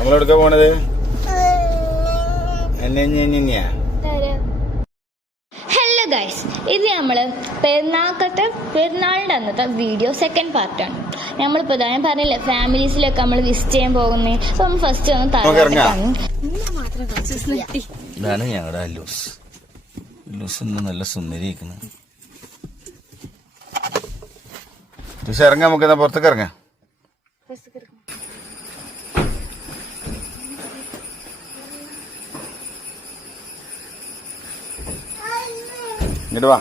നമ്മളെടുക്ക പോണത്? Hello guys, ഇത് നമ്മള് പെരുന്നാളിന്റെ അന്നത്തെ വീഡിയോ സെക്കൻഡ് പാർട്ടാണ്. നമ്മളിപ്പോ ഞാൻ പറഞ്ഞില്ലേ ഫാമിലീസിലൊക്കെ നമ്മൾ വിസിറ്റ് ചെയ്യാൻ പോകുന്നേ. അപ്പൊ നമ്മൾ ഫസ്റ്റ് ഒന്ന് ഇതാണ് ഞങ്ങളുടെ ലൂസ്. ലൂസ് നല്ല സുന്ദരിക്കുന്നു. ഇറങ്ങാം, നമുക്ക് എന്നാ പുറത്തേക്ക് ഇറങ്ങാം. ഇങ്ങോട്ട് വാ.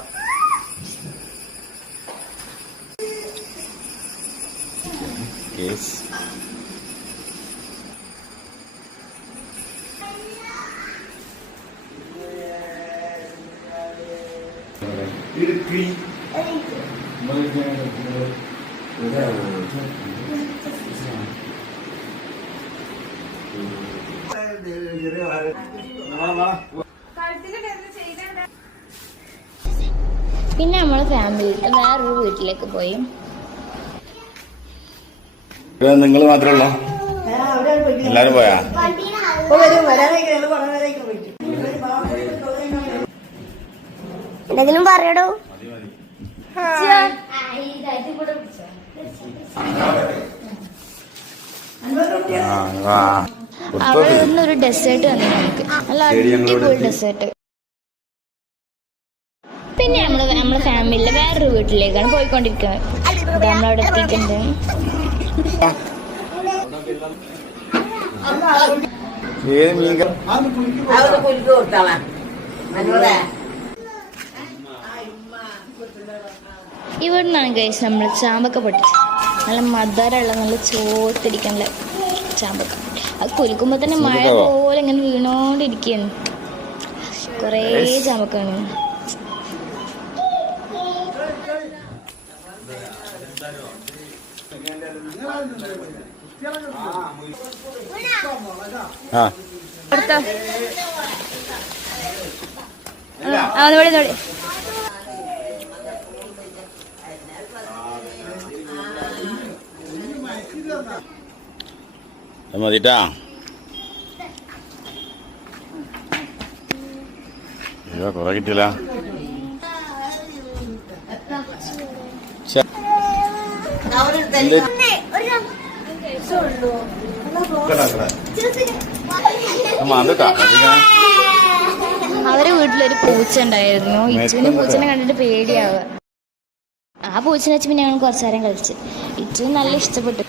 പിന്നെ നമ്മളെ ഫാമിലി വേറൊരു വീട്ടിലേക്ക് പോയി. നിങ്ങൾ മാത്രമേ ഉള്ളൂ? എല്ലാരും പോയാ? എന്തെങ്കിലും പറയടോ. അവിടെ നിന്നൊരു ഡെസേർട്ട് വന്നു നമുക്ക്, നല്ല അടിപൊളി ഡെസേർട്ട്. പിന്നെ നമ്മളെ ഫാമിലിയിലെ വേറൊരു വീട്ടിലേക്കാണ് പോയിക്കൊണ്ടിരിക്കുന്നത്. നമ്മളവിടെ എത്തിയിട്ടുണ്ട്. ഇവിടുന്നാണ് ഗൈസ് നമ്മൾ ചാമ്പക്ക പൊട്ടിച്ചത്. നല്ല മധുരമുള്ള നല്ല ചോത്തിരിക്കണ ചാമ്പക്ക. അത് കുലുക്കുമ്പോ തന്നെ മഴ പോലെ ഇങ്ങനെ വീണോണ്ടിരിക്കുകയാണ്. കൊറേ ചാമ്പക്കാണ്. മതിട്ടാ. കൊറേ കിട്ടില്ല. അവരെ വീട്ടിലൊരു പൂച്ച ഉണ്ടായിരുന്നു. ഇച്ചുവിന് പൂച്ചനെ കണ്ടിട്ട് പേടിയാവുക. ആ പൂച്ചനെ വെച്ച് പിന്നെ ഞങ്ങൾ കുറച്ചു നേരം കളിച്ച്. ഇച്ചു നല്ല ഇഷ്ടപ്പെട്ടു.